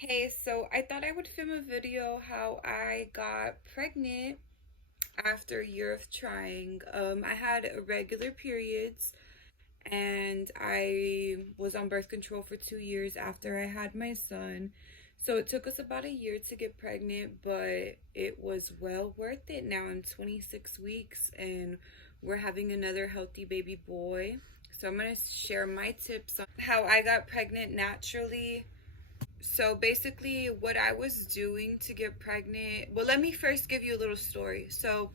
Hey, so I thought I would film a video how I got pregnant after a year of trying. I had irregular periods and I was on birth control for 2 years after I had my son. So it took us about a year to get pregnant, but it was well worth it. Now I'm 26 weeks and we're having another healthy baby boy. So I'm going to share my tips on how I got pregnant naturally. So basically, what I was doing to get pregnant, well, let me first give you a little story. So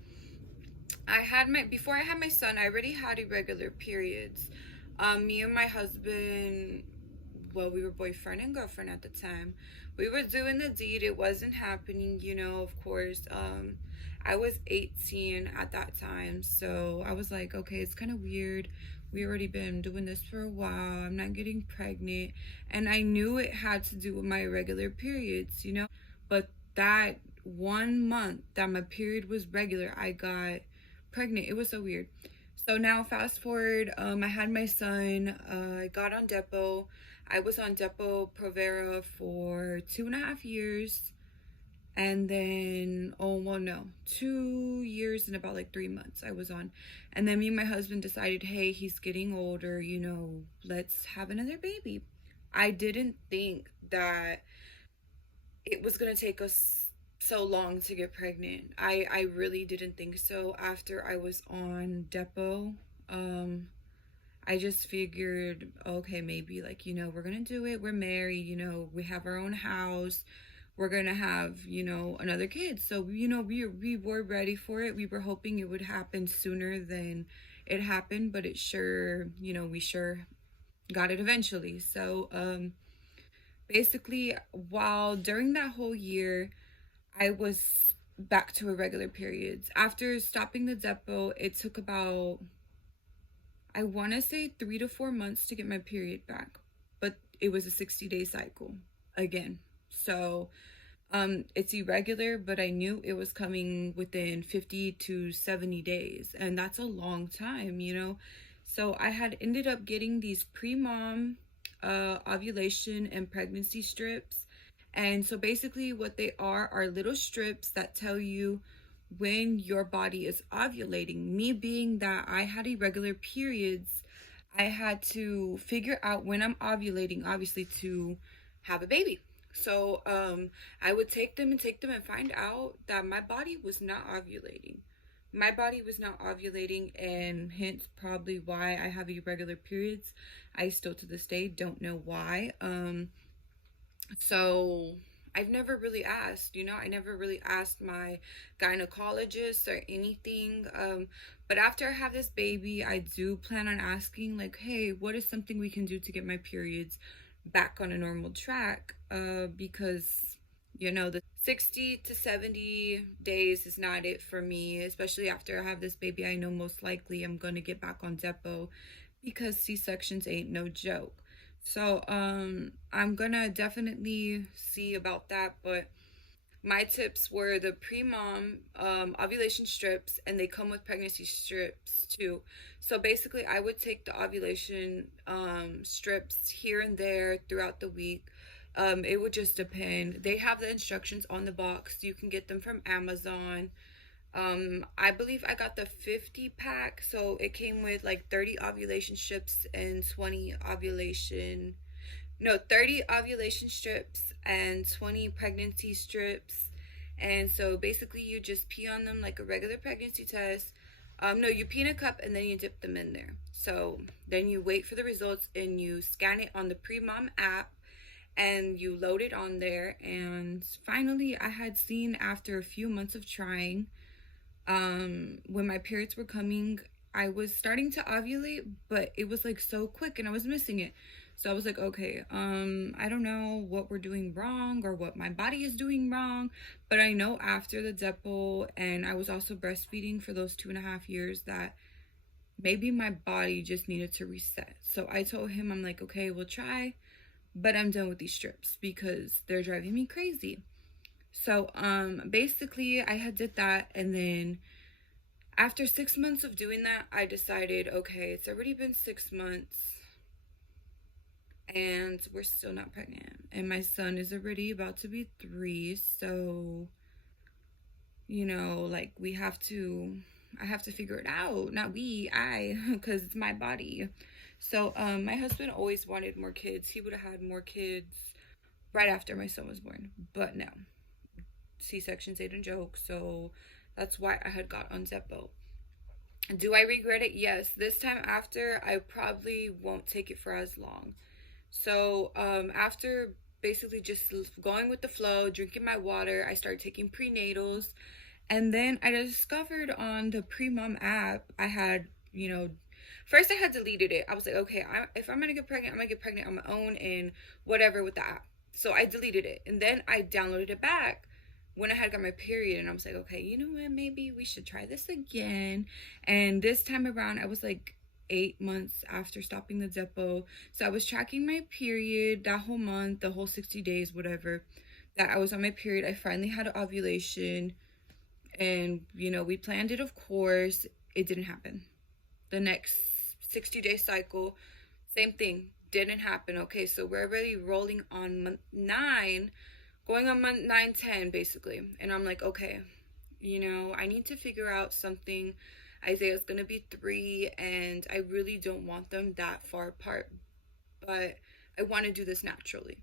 before I had my son, I already had irregular periods. Me and my husband, well, we were boyfriend and girlfriend at the time. We were doing the deed. It wasn't happening, of course. I was 18 at that time. So I was like, okay, it's kind of weird. We already been doing this for a while. I'm not getting pregnant. And I knew it had to do with my irregular periods. But that 1 month that my period was regular, I got pregnant. It was so weird. So now fast forward, I had my son. I got on Depo. I was on Depo Provera for 2.5 years. And then, oh, well, no, 2 years and about like 3 months I was on. And then me and my husband decided, hey, he's getting older, let's have another baby. I didn't think that it was going to take us so long to get pregnant. I really didn't think so. After I was on Depo, I just figured, okay, maybe like, we're gonna do it. We're married, we have our own house. We're gonna have, another kid. So, we were ready for it. We were hoping it would happen sooner than it happened, but it sure, we sure got it eventually. So, basically, while during that whole year, I was back to irregular periods. After stopping the Depo, it took about, I want to say 3 to 4 months to get my period back, but it was a 60-day cycle again. So it's irregular, but I knew it was coming within 50 to 70 days, and that's a long time. So I had ended up getting these pre-mom ovulation and pregnancy strips. And so basically what they are little strips that tell you when your body is ovulating. Me being that I had irregular periods, I had to figure out when I'm ovulating, obviously, to have a baby. So I would take them and find out that my body was not ovulating. My body was not ovulating, and hence probably why I have irregular periods. I still to this day don't know why. So I've never really asked, I never really asked my gynecologist or anything. But after I have this baby, I do plan on asking, like, hey, what is something we can do to get my periods back on a normal track? Because, the 60 to 70 days is not it for me, especially after I have this baby. I know most likely I'm going to get back on Depo because C-sections ain't no joke. So I'm gonna definitely see about that. But my tips were the pre-mom ovulation strips, and they come with pregnancy strips too. So basically I would take the ovulation strips here and there throughout the week. It would just depend. They have the instructions on the box. You can get them from Amazon. I believe I got the 50 pack, so it came with like 30 ovulation strips and 30 ovulation strips and 20 pregnancy strips. And so basically you just pee on them like a regular pregnancy test. No, you pee in a cup and then you dip them in there. So then you wait for the results and you scan it on the Pre-Mom app and you load it on there. And finally, I had seen, after a few months of trying, when my periods were coming, I was starting to ovulate, but it was like so quick and I was missing it. So I was like, okay, I don't know what we're doing wrong or what my body is doing wrong, but I know after the Depo, and I was also breastfeeding for those 2.5 years, that maybe my body just needed to reset. So I told him, I'm like, okay, we'll try, but I'm done with these strips because they're driving me crazy. So basically I had did that, and then after 6 months of doing that, I decided, okay, it's already been 6 months. and we're still not pregnant. And my son is already about to be 3, so like I have to figure it out. Not we, I, because it's my body. So my husband always wanted more kids. He would have had more kids right after my son was born, but no, C-sections ain't a joke. So that's why I had got on Zeppo. Do I regret it? Yes. This time after, I probably won't take it for as long. So after basically just going with the flow, drinking my water, I started taking prenatals. And then I discovered on the Pre-Mom app, I had, first I had deleted it. I was like, okay, if I'm going to get pregnant, I'm going to get pregnant on my own and whatever with the app. So I deleted it. And then I downloaded it back when I had got my period. And I was like, okay, you know what? Maybe we should try this again. And this time around, I was like 8 months after stopping the Depo. So I was tracking my period that whole month, the whole 60 days, whatever, that I was on my period. I finally had an ovulation. And, we planned it, of course. It didn't happen. The next 60-day cycle, same thing, didn't happen. Okay, so we're already rolling on month 9, going on month 9, 10, basically. And I'm like, okay, I need to figure out something. Isaiah's going to be 3, and I really don't want them that far apart. But I want to do this naturally.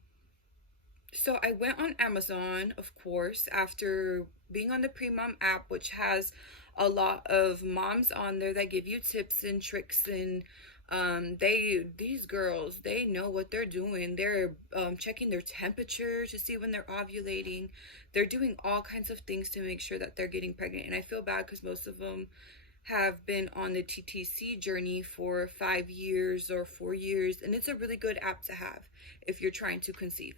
So I went on Amazon, of course, after being on the Pre-Mom app, which has a lot of moms on there that give you tips and tricks, and these girls, they know what they're doing. They're checking their temperature to see when they're ovulating. They're doing all kinds of things to make sure that they're getting pregnant. And I feel bad because most of them have been on the TTC journey for 5 years or 4 years, and it's a really good app to have if you're trying to conceive.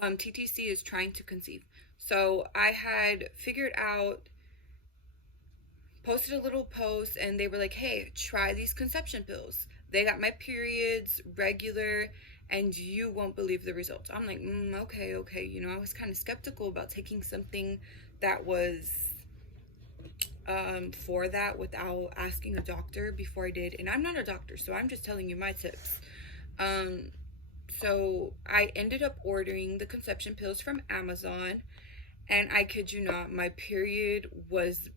TTC is trying to conceive. So I had figured out, posted a little post, and they were like, hey, try these conception pills. They got my periods regular, and you won't believe the results. I'm like, okay. I was kind of skeptical about taking something that was for that without asking a doctor before I did. And I'm not a doctor, so I'm just telling you my tips. So I ended up ordering the conception pills from Amazon, and I kid you not, my period was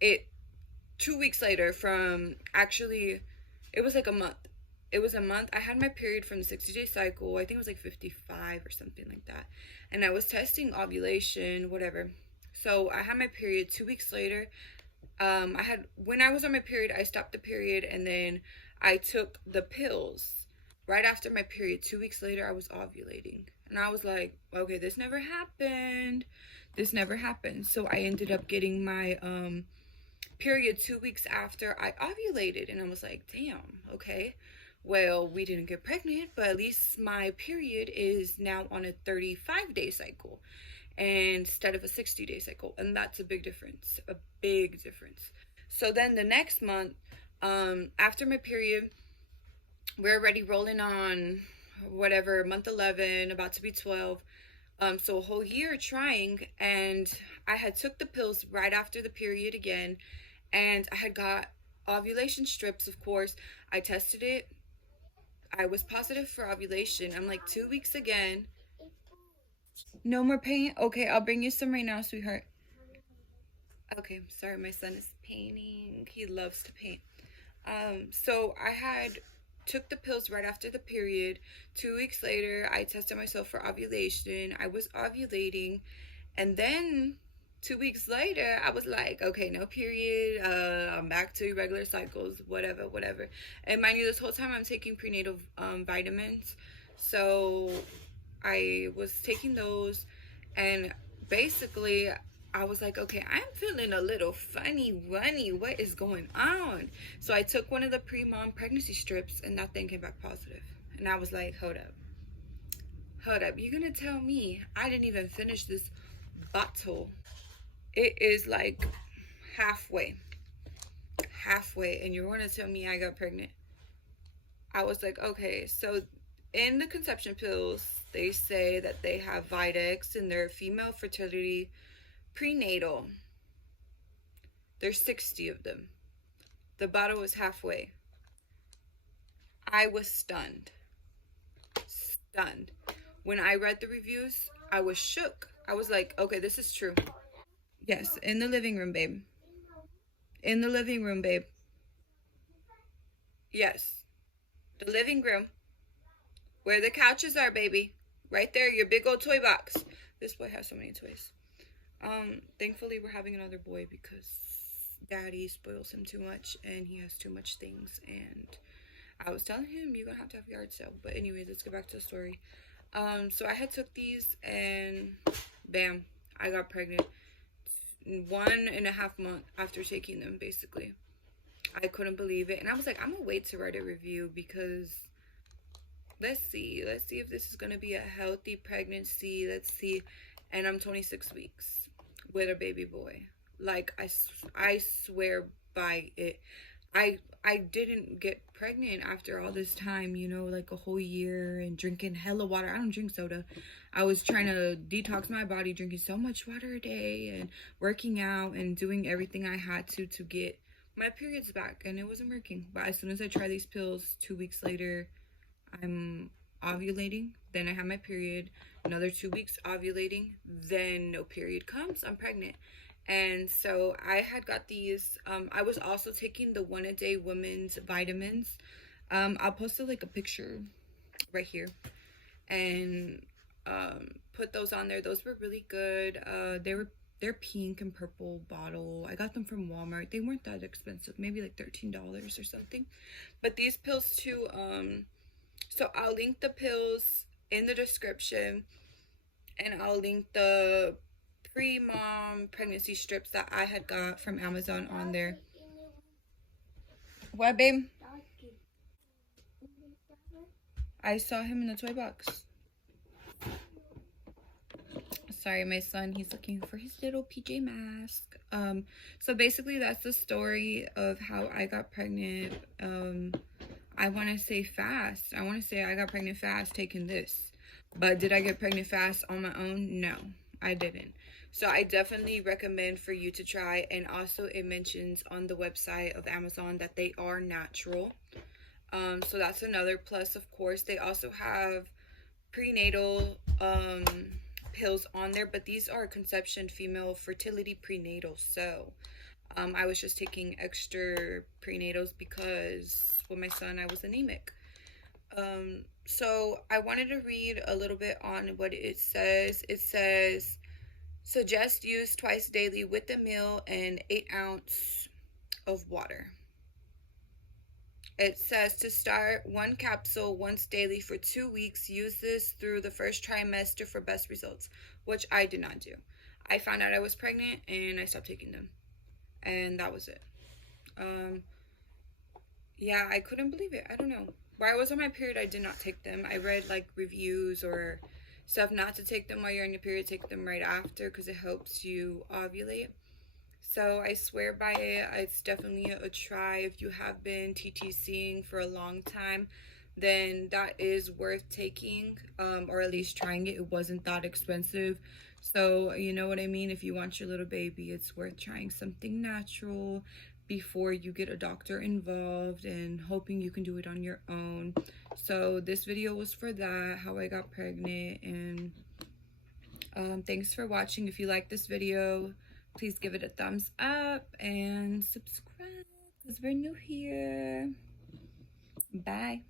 2 weeks later from, actually, it was like a month. It was a month. I had my period from the 60-day cycle. I think it was like 55 or something like that. And I was testing ovulation, whatever. So I had my period 2 weeks later. When I was on my period, I stopped the period, and then I took the pills. Right after my period, 2 weeks later, I was ovulating. And I was like, okay, this never happened. This never happened. So I ended up getting my period 2 weeks after I ovulated. And I was like, damn, okay. Well, we didn't get pregnant, but at least my period is now on a 35-day cycle instead of a 60-day cycle. And that's a big difference. A big difference. So then the next month, after my period, we're already rolling on whatever, month 11, about to be 12. So a whole year trying, and I had took the pills right after the period again, and I had got ovulation strips, of course. I tested it. I was positive for ovulation. I'm like 2 weeks again. No more paint? Okay, I'll bring you some right now, sweetheart. Okay, sorry, my son is painting. He loves to paint. So I had took the pills right after the period. 2 weeks later, I tested myself for ovulation. I was ovulating, and then 2 weeks later, I was like, okay, no period. I'm back to irregular cycles, whatever. And mind you, this whole time I'm taking prenatal vitamins. So I was taking those, and basically I was like, okay, I'm feeling a little funny runny. What is going on? So I took one of the pre-mom pregnancy strips, and that thing came back positive. And I was like, hold up. You're gonna tell me I didn't even finish this bottle? It is like halfway, and you're gonna tell me I got pregnant? I was like, okay. So in the conception pills, they say that they have Vitex in their female fertility prenatal. There's 60 of them. The bottle was halfway. I was stunned. Done. When I read the reviews, I was shook. I was like, okay, this is true. Yes, in the living room, babe. In the living room, babe. Yes, the living room. Where the couches are, baby. Right there, your big old toy box. This boy has so many toys. Thankfully we're having another boy because daddy spoils him too much and he has too much things, and I was telling him you're gonna have to have a yard sale. But anyways, let's get back to the story. So I had took these and bam, I got pregnant 1.5 months after taking them, basically. I couldn't believe it. And I was like, I'm gonna wait to write a review because let's see if this is gonna be a healthy pregnancy. Let's see. And I'm 26 weeks with a baby boy. Like I swear by it. I didn't get pregnant after all this time, you know, like a whole year and drinking hella water. I don't drink soda. I was trying to detox my body, drinking so much water a day and working out and doing everything I had to get my periods back, and it wasn't working. But as soon as I try these pills, 2 weeks later, I'm ovulating. Then I have my period. Another 2 weeks ovulating. Then no period comes. I'm pregnant. And so I had got these. I was also taking the 1-a-day women's vitamins. I'll post like a picture right here and put those on there. Those were really good. They're pink and purple bottle. I got them from Walmart. They weren't that expensive, maybe like $13 or something. But these pills too, so I'll link the pills in the description, and I'll link the pre-mom pregnancy strips that I had got from Amazon on there. What, babe? I saw him in the toy box. Sorry, my son, he's looking for his little PJ mask. So basically that's the story of how I got pregnant. I want to say fast. I want to say I got pregnant fast taking this. But did I get pregnant fast on my own? No, I didn't. So I definitely recommend for you to try. And also it mentions on the website of Amazon that they are natural. So that's another plus, of course. They also have prenatal pills on there, but these are conception, female fertility, prenatal. So I was just taking extra prenatals because with my son I was anemic. So I wanted to read a little bit on what it says. It says, suggest use twice daily with a meal and 8 ounces of water. It says to start 1 capsule once daily for 2 weeks. Use this through the first trimester for best results, which I did not do. I found out I was pregnant and I stopped taking them, and that was it. Yeah, I couldn't believe it. I don't know. While I was on my period, I did not take them. I read like reviews or stuff not to take them while you're on your period. Take them right after because it helps you ovulate. So I swear by it. It's definitely a try. If you have been TTCing for a long time, then that is worth taking, or at least trying it. It wasn't that expensive. So you know what I mean? If you want your little baby, it's worth trying something natural before you get a doctor involved and hoping you can do it on your own. So this video was for that, how I got pregnant. And thanks for watching. If you like this video, please give it a thumbs up and subscribe because we're new here. Bye.